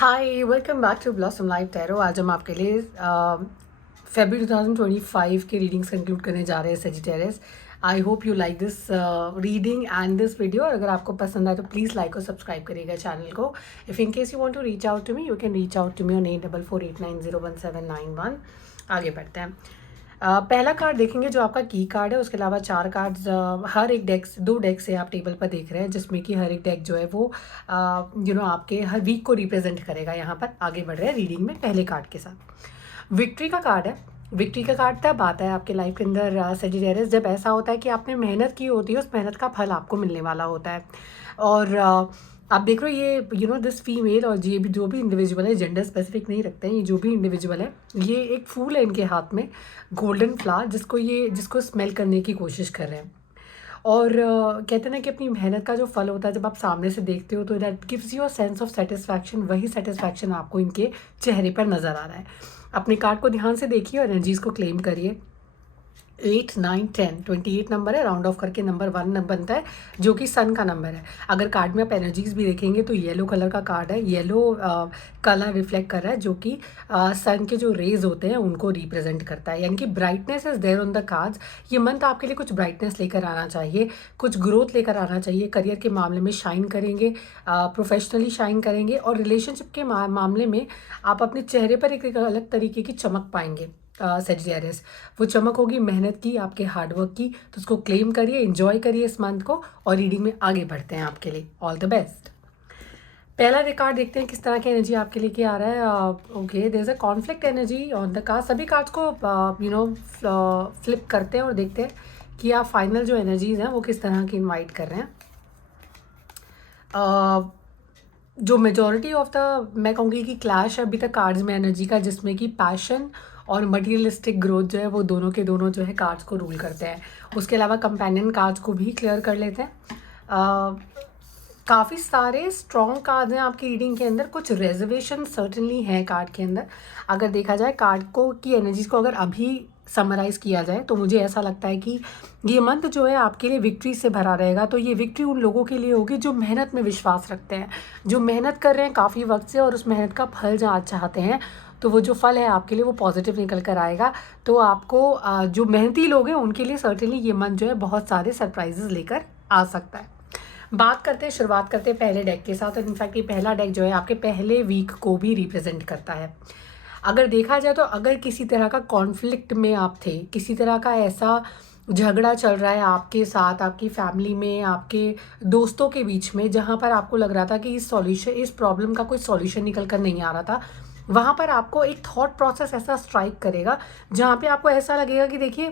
Hi, welcome back to Blossom Life Tarot. आज हम आपके लिए फेब्रुअरी 2025 की रीडिंग्स कंक्लूड करने जा रहे हैं Sagittarius. I hope you like this reading and this video. और अगर आपको पसंद आए तो प्लीज़ लाइक और सब्सक्राइब करिएगा चैनल को। If in case you want to reach out to me, you can reach out to me on 8448901791। आगे बढ़ते हैं। पहला कार्ड देखेंगे जो आपका की कार्ड है। उसके अलावा 4 कार्ड्स हर एक डेक, 2 डेक से आप टेबल पर देख रहे हैं, जिसमें कि हर एक डेक जो है वो आपके हर वीक को रिप्रेजेंट करेगा। यहाँ पर आगे बढ़ रहे हैं रीडिंग में पहले कार्ड के साथ। विक्ट्री का कार्ड है। विक्ट्री का कार्ड तब आता है आपके लाइफ के अंदर सेजिटेरियस, जब ऐसा होता है कि आपने मेहनत की होती है, उस मेहनत का फल आपको मिलने वाला होता है। और आप देख रहे हो ये दिस फीमेल और ये भी जो भी इंडिविजुअल है, जेंडर स्पेसिफिक नहीं रखते हैं, ये जो भी इंडिविजुअल है, ये एक फूल है इनके हाथ में, गोल्डन फ्लावर, जिसको स्मेल करने की कोशिश कर रहे हैं। और कहते हैं ना कि अपनी मेहनत का जो फल होता है, जब आप सामने से देखते हो तो that gives you a sense of satisfaction. वही सेटिस्फैक्शन आपको इनके चेहरे पर नज़र आ रहा है। अपने कार्ड को ध्यान से देखिए और एनर्जीज को क्लेम करिए। 8, 9, 10, 28 नंबर है, राउंड ऑफ करके नंबर 1 बनता है, जो कि सन का नंबर है। अगर कार्ड में आप एनर्जीज भी देखेंगे तो येलो कलर का कार्ड है। येलो कलर रिफ्लेक्ट कर रहा है, जो कि सन के जो रेज होते हैं उनको रिप्रेजेंट करता है, यानी कि brightness is there on the cards. ये मंथ आपके लिए कुछ ब्राइटनेस लेकर आना चाहिए, कुछ ग्रोथ लेकर आना चाहिए। करियर के मामले में शाइन करेंगे, प्रोफेशनली शाइन करेंगे, और रिलेशनशिप के मामले में आप अपने चेहरे पर एक अलग तरीके की चमक पाएंगे। सेजिटेरियस, वो चमक होगी मेहनत की, आपके हार्डवर्क की। तो उसको क्लेम करिए, एंजॉय करिए इस मंथ को, और रीडिंग में आगे बढ़ते हैं आपके लिए। All the best. पहला रिकॉर्ड देखते हैं किस तरह की एनर्जी आपके लिए क्या आ रहा है। Okay, there is a conflict energy on the card. सभी कार्ड्स को फ्लिप करते हैं और देखते हैं कि आप फाइनल जो एनर्जीज हैं वो किस तरह की इन्वाइट कर रहे हैं। जो मेजॉरिटी ऑफ द, मैं कहूँगी कि क्लैश है अभी तक कार्ड्स में एनर्जी का, जिसमें कि पैशन और मटेरियलिस्टिक ग्रोथ जो है वो दोनों के दोनों जो है कार्ड्स को रूल करते हैं। उसके अलावा कंपेनियन कार्ड्स को भी क्लियर कर लेते हैं। काफ़ी सारे स्ट्रॉन्ग कार्ड्स हैं आपकी रीडिंग के अंदर। कुछ रेजर्वेशन सर्टनली है कार्ड के अंदर। अगर देखा जाए कार्ड को की एनर्जीज को अगर अभी समराइज़ किया जाए तो मुझे ऐसा लगता है कि ये मंथ जो है आपके लिए विक्ट्री से भरा रहेगा। तो ये विक्ट्री उन लोगों के लिए होगी जो मेहनत में विश्वास रखते हैं, जो मेहनत कर रहे हैं काफ़ी वक्त से और उस मेहनत का फल जहाँ चाहते हैं, तो वो जो फल है आपके लिए वो पॉजिटिव निकल कर आएगा। तो आपको जो मेहनती लोग हैं उनके लिए सर्टेनली ये मंथ जो है बहुत सारे सरप्राइजेस लेकर आ सकता है। शुरुआत करते हैं पहले डेक के साथ। और इनफैक्ट ये पहला डेक जो है आपके पहले वीक को भी रिप्रेजेंट करता है। अगर देखा जाए तो अगर किसी तरह का कॉन्फ्लिक्ट में आप थे, किसी तरह का ऐसा झगड़ा चल रहा है आपके साथ, आपकी फैमिली में, आपके दोस्तों के बीच में, जहाँ पर आपको लग रहा था कि इस प्रॉब्लम का कोई सॉल्यूशन निकल कर नहीं आ रहा था, वहाँ पर आपको एक थॉट प्रोसेस ऐसा स्ट्राइक करेगा जहाँ पे आपको ऐसा लगेगा कि देखिए,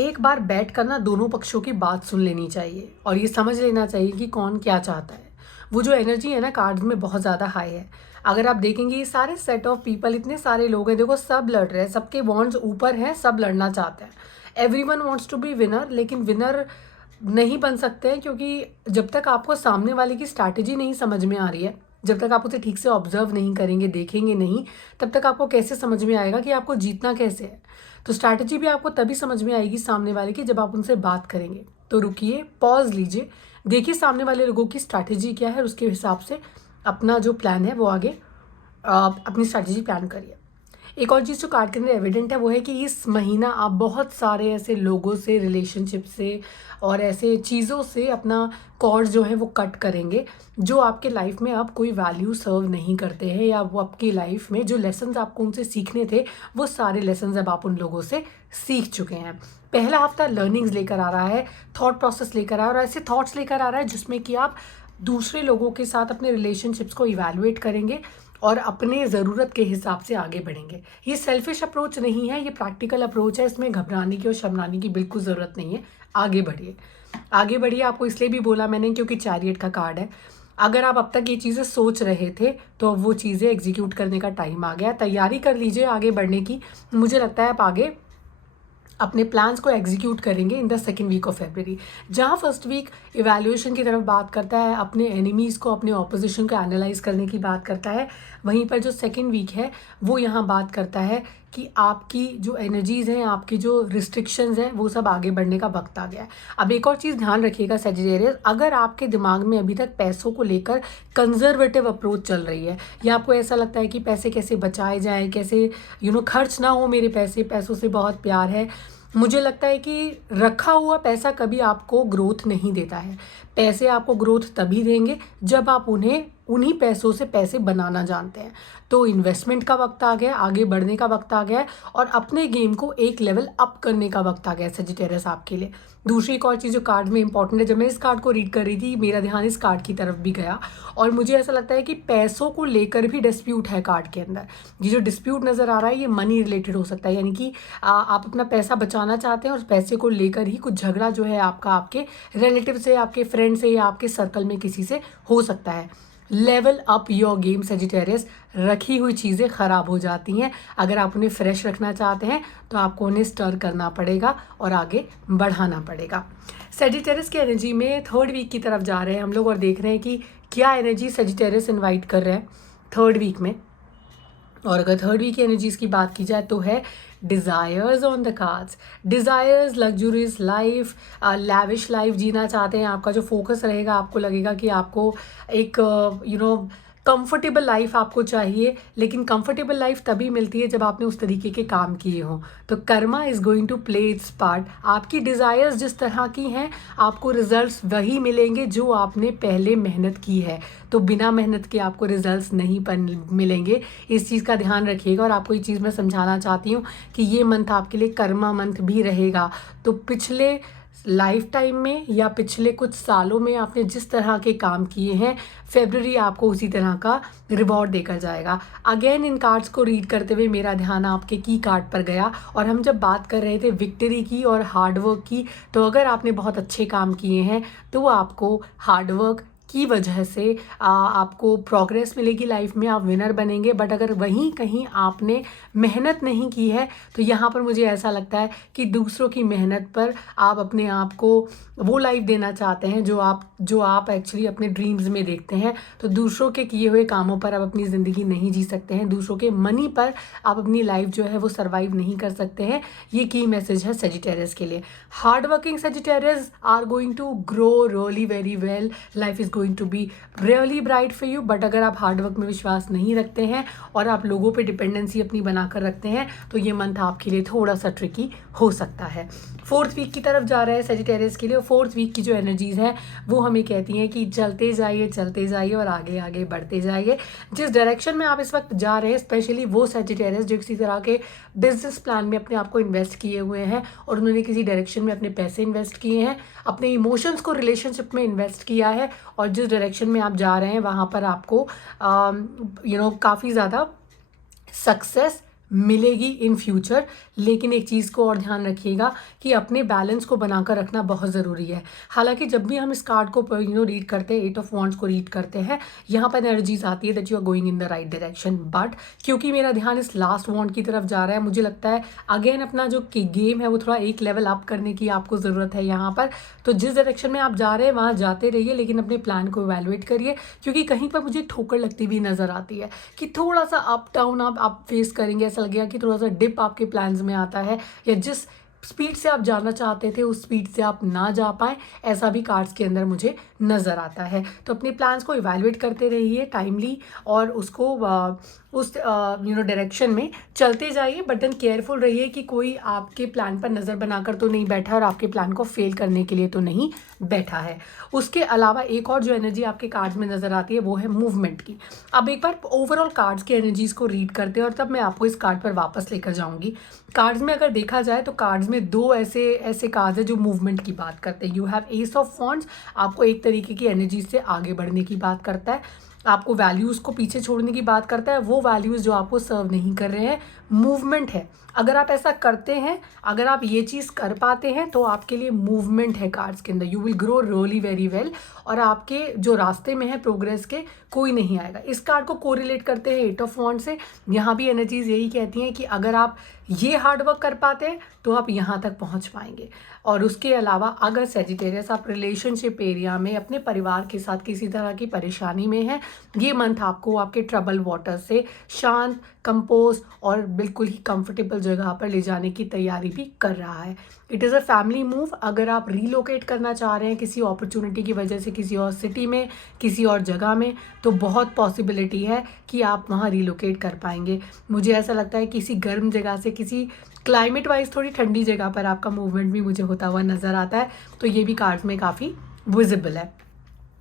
एक बार बैठ कर ना दोनों पक्षों की बात सुन लेनी चाहिए और ये समझ लेना चाहिए कि कौन क्या चाहता है। वो जो एनर्जी है ना कार्ड्स में बहुत ज़्यादा हाई है। अगर आप देखेंगे ये सारे सेट ऑफ पीपल, इतने सारे लोग हैं, देखो सब लड़ रहे हैं, सबके वॉन्ट्स ऊपर हैं, सब लड़ना चाहते हैं। Everyone wants to be winner, लेकिन विनर नहीं बन सकते हैं, क्योंकि जब तक आपको सामने वाले की स्ट्रैटेजी नहीं समझ में आ रही है, जब तक आप उसे ठीक से ऑब्जर्व नहीं करेंगे, देखेंगे नहीं, तब तक आपको कैसे समझ में आएगा कि आपको जीतना कैसे है। तो स्ट्रैटेजी भी आपको तभी समझ में आएगी सामने वाले की जब आप उनसे बात करेंगे। तो रुकिए, पॉज लीजिए, देखिए सामने वाले लोगों की स्ट्रैटेजी क्या है, उसके हिसाब से अपना जो प्लान है वो आगे अपनी स्ट्रैटेजी प्लान करिए। एक और चीज़ जो कार्ड के अंदर एविडेंट है वो है कि इस महीना आप बहुत सारे ऐसे लोगों से, रिलेशनशिप से और ऐसे चीज़ों से अपना कॉर्ड जो है वो कट करेंगे, जो आपके लाइफ में अब कोई वैल्यू सर्व नहीं करते हैं, या वो आपकी लाइफ में जो लेसन्स आपको उनसे सीखने थे वो सारे लेसन्स अब आप उन लोगों से सीख चुके हैं। पहला हफ्ता लर्निंग्स लेकर आ रहा है, थॉट प्रोसेस लेकर आ रहा है, और ऐसे थॉट्स लेकर आ रहा है जिसमें कि आप दूसरे लोगों के साथ अपने रिलेशनशिप्स को इवैल्यूएट करेंगे और अपने ज़रूरत के हिसाब से आगे बढ़ेंगे। ये सेल्फिश अप्रोच नहीं है, ये प्रैक्टिकल अप्रोच है। इसमें घबराने की और शर्माने की बिल्कुल ज़रूरत नहीं है। आगे बढ़िए, आगे बढ़िए। आपको इसलिए भी बोला मैंने क्योंकि चैरियट का कार्ड है। अगर आप अब तक ये चीज़ें सोच रहे थे तो अब वो चीज़ें एग्जीक्यूट करने का टाइम आ गया। तैयारी कर लीजिए आगे बढ़ने की। मुझे लगता है आप आगे अपने प्लान्स को एग्जीक्यूट करेंगे in the second week of February. जहाँ फर्स्ट वीक इवैल्यूएशन की तरफ बात करता है, अपने एनिमीज़ को, अपने ऑपोजिशन को एनालाइज करने की बात करता है, वहीं पर जो सेकेंड वीक है वो यहाँ बात करता है कि आपकी जो एनर्जीज़ हैं, आपकी जो रिस्ट्रिक्शंस हैं, वो सब आगे बढ़ने का वक्त आ गया है। अब एक और चीज़ ध्यान रखिएगा सजिटेरियस, अगर आपके दिमाग में अभी तक पैसों को लेकर कंजर्वेटिव अप्रोच चल रही है, या आपको ऐसा लगता है कि पैसे कैसे बचाए जाएँ, कैसे खर्च ना हो मेरे पैसे, पैसों से बहुत प्यार है, मुझे लगता है कि रखा हुआ पैसा कभी आपको ग्रोथ नहीं देता है। पैसे आपको ग्रोथ तभी देंगे जब आप उन्हें उन्हीं पैसों से पैसे बनाना जानते हैं। तो इन्वेस्टमेंट का वक्त आ गया, आगे बढ़ने का वक्त आ गया है, और अपने गेम को एक लेवल अप करने का वक्त आ गया है सजिटेरियस आपके लिए। दूसरी एक और चीज़ जो कार्ड में इंपॉर्टेंट है, जब मैं इस कार्ड को रीड कर रही थी मेरा ध्यान इस कार्ड की तरफ भी गया, और मुझे ऐसा लगता है कि पैसों को लेकर भी डिस्प्यूट है कार्ड के अंदर। ये जो डिस्प्यूट नज़र आ रहा है ये मनी रिलेटेड हो सकता है, यानी कि आप अपना पैसा बचाना चाहते हैं और पैसे को लेकर ही कुछ झगड़ा जो है आपका आपके रिलेटिव से, आपके फ्रेंड से, या आपके सर्कल में किसी से हो सकता है। Level up your game Sagittarius. रखी हुई चीज़ें ख़राब हो जाती हैं, अगर आप उन्हें फ्रेश रखना चाहते हैं तो आपको उन्हें स्टर करना पड़ेगा और आगे बढ़ाना पड़ेगा। सजिटेरियस की एनर्जी में थर्ड वीक की तरफ जा रहे हैं हम लोग, और देख रहे हैं कि क्या एनर्जी सजिटेरियस इनवाइट कर रहे हैं थर्ड वीक में। और अगर थर्ड वीक की एनर्जीज़ की बात की जाए तो है desires on the cards. Desires, luxurious life, lavish life जीना चाहते हैं। आपका जो फोकस रहेगा, आपको लगेगा कि आपको एक कंफर्टेबल लाइफ आपको चाहिए, लेकिन कंफर्टेबल लाइफ तभी मिलती है जब आपने उस तरीके के काम किए हों। तो karma is going to play its part. आपकी डिज़ायर्स जिस तरह की हैं, आपको रिजल्ट्स वही मिलेंगे जो आपने पहले मेहनत की है। तो बिना मेहनत के आपको रिजल्ट्स नहीं मिलेंगे, इस चीज़ का ध्यान रखिएगा। और आपको ये चीज़ मैं समझाना चाहती हूँ कि ये मंथ आपके लिए कर्मा मंथ भी रहेगा। तो पिछले लाइफ टाइम में या पिछले कुछ सालों में आपने जिस तरह के काम किए हैं, फेब्रुअरी आपको उसी तरह का रिवॉर्ड देकर जाएगा। अगेन इन कार्ड्स को रीड करते हुए मेरा ध्यान आपके की कार्ड पर गया, और हम जब बात कर रहे थे विक्ट्री की और हार्डवर्क की, तो अगर आपने बहुत अच्छे काम किए हैं तो आपको हार्डवर्क की वजह से आपको प्रोग्रेस मिलेगी लाइफ में, आप विनर बनेंगे। बट अगर वहीं कहीं आपने मेहनत नहीं की है तो यहाँ पर मुझे ऐसा लगता है कि दूसरों की मेहनत पर आप अपने आप को वो लाइफ देना चाहते हैं जो आप एक्चुअली अपने ड्रीम्स में देखते हैं। तो दूसरों के किए हुए कामों पर आप अपनी ज़िंदगी नहीं जी सकते हैं, दूसरों के मनी पर आप अपनी लाइफ जो है वो सर्वाइव नहीं कर सकते हैं। ये की मैसेज है सजिटेरियस के लिए। Hard working Sagittarius are going to grow really very well, life is going to be really bright for you. But अगर आप हार्डवर्क में विश्वास नहीं रखते हैं और आप लोगों पे डिपेंडेंसी अपनी बनाकर रखते हैं तो ये मंथ आपके लिए थोड़ा सा ट्रिकी हो सकता है। फोर्थ वीक की तरफ जा रहा है सजिटेरियस के लिए। फोर्थ वीक की जो एनर्जीज़ हैं वो हमें कहती हैं कि चलते जाइए और आगे आगे बढ़ते जाइए। जिस डायरेक्शन में आप इस वक्त जा रहे हैं, स्पेशली वो सजिटेरियस जो किसी तरह के बिजनेस प्लान में अपने आप को इन्वेस्ट किए हुए हैं और उन्होंने किसी डायरेक्शन में अपने पैसे इन्वेस्ट किए हैं, अपने इमोशंस को रिलेशनशिप में इन्वेस्ट किया है, और जिस डायरेक्शन में आप जा रहे हैं वहाँ पर आपको काफ़ी ज़्यादा सक्सेस मिलेगी इन फ्यूचर। लेकिन एक चीज़ को और ध्यान रखिएगा कि अपने बैलेंस को बनाकर रखना बहुत ज़रूरी है। हालांकि जब भी हम इस कार्ड को रीड करते हैं, 8 ऑफ वॉन्ड्स को रीड करते हैं, यहाँ पर एनर्जीज आती है that you are going in the right direction. But क्योंकि मेरा ध्यान इस लास्ट वॉन्ड की तरफ जा रहा है, मुझे लगता है अगेन अपना जो गेम है वो थोड़ा एक लेवल अप करने की आपको ज़रूरत है यहाँ पर। तो जिस डायरेक्शन में आप जा रहे हैं वहाँ जाते रहिए, लेकिन अपने प्लान को इवैल्यूएट करिए, क्योंकि कहीं पर मुझे ठोकर लगती हुई नज़र आती है कि थोड़ा सा अप डाउन आप फेस करेंगे। ऐसा लगेगा कि थोड़ा सा डिप आपके प्लान्स में आता है, या जिस स्पीड से आप जाना चाहते थे उस स्पीड से आप ना जा पाएँ, ऐसा भी कार्ड्स के अंदर मुझे नज़र आता है। तो अपने प्लान्स को इवैल्यूएट करते रहिए टाइमली, और उसको उस डायरेक्शन में चलते जाइए। बट देन केयरफुल रहिए कि कोई आपके प्लान पर नज़र बनाकर तो नहीं बैठा है और आपके प्लान को फेल करने के लिए तो नहीं बैठा है। उसके अलावा एक और जो एनर्जी आपके कार्ड्स में नज़र आती है वो है मूवमेंट की। अब एक बार ओवरऑल कार्ड्स की एनर्जीज़ को रीड करते हैं और तब मैं आपको इस कार्ड पर वापस लेकर जाऊंगी। कार्ड्स में अगर देखा जाए तो कार्ड्स में दो ऐसे कार्ड्स हैं जो मूवमेंट की बात करते हैं। You have S of wands, आपको एक तरीके की एनर्जी से आगे बढ़ने की बात करता है, आपको वैल्यूज़ को पीछे छोड़ने की बात करता है, वो वैल्यूज़ जो आपको सर्व नहीं कर रहे हैं। मूवमेंट है, अगर आप ऐसा करते हैं, अगर आप ये चीज़ कर पाते हैं तो आपके लिए मूवमेंट है कार्ड्स के अंदर। You will grow really very well, और आपके जो रास्ते में है प्रोग्रेस के कोई नहीं आएगा। इस कार्ड को कोरिलेट करते हैं 8 ऑफ वॉन्ड से। यहाँ भी एनर्जीज यही कहती हैं कि अगर आप ये हार्ड वर्क कर पाते हैं तो आप यहाँ तक पहुँच पाएंगे। और उसके अलावा अगर सेजिटेरियस आप रिलेशनशिप एरिया में अपने परिवार के साथ किसी तरह की परेशानी में है, ये मंथ आपको आपके ट्रबल वाटर से शांत, कंपोज और बिल्कुल ही कंफर्टेबल जगह पर ले जाने की तैयारी भी कर रहा है। It is a family move. अगर आप रीलोकेट करना चाह रहे हैं किसी अपॉर्चुनिटी की वजह से किसी और सिटी में, किसी और जगह में, तो बहुत पॉसिबिलिटी है कि आप वहाँ रीलोकेट कर पाएंगे। मुझे ऐसा लगता है किसी गर्म जगह से किसी क्लाइमेट वाइज थोड़ी ठंडी जगह पर आपका मूवमेंट भी मुझे होता हुआ नज़र आता है, तो ये भी कार्ड्स में काफ़ी विजिबल है।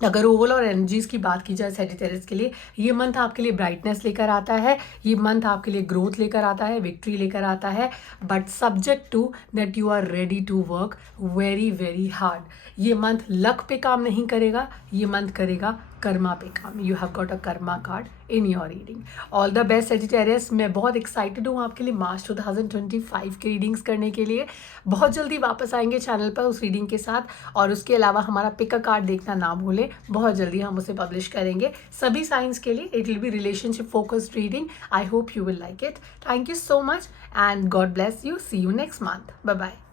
अगर ओवल और एनर्जीज की बात की जाए सेजिटेरियस के लिए, ये मंथ आपके लिए ब्राइटनेस लेकर आता है, ये मंथ आपके लिए ग्रोथ लेकर आता है, विक्ट्री लेकर आता है, but subject to that you are ready to work very very hard. ये मंथ लक पे काम नहीं करेगा, ये मंथ करेगा कर्मा पे काम। You have got a Karma card in your reading. All the best Sagittarius. मैं बहुत एक्साइटेड हूँ आपके लिए मार्च 2025 की रीडिंग्स करने के लिए। बहुत जल्दी वापस आएंगे चैनल पर उस रीडिंग के साथ, और उसके अलावा हमारा पिक अ कार्ड देखना ना भूलें, बहुत जल्दी हम उसे पब्लिश करेंगे सभी साइंस के लिए। It will be relationship focused reading. I hope you will like it. Thank you so much and God bless you. See you next month. Bye bye.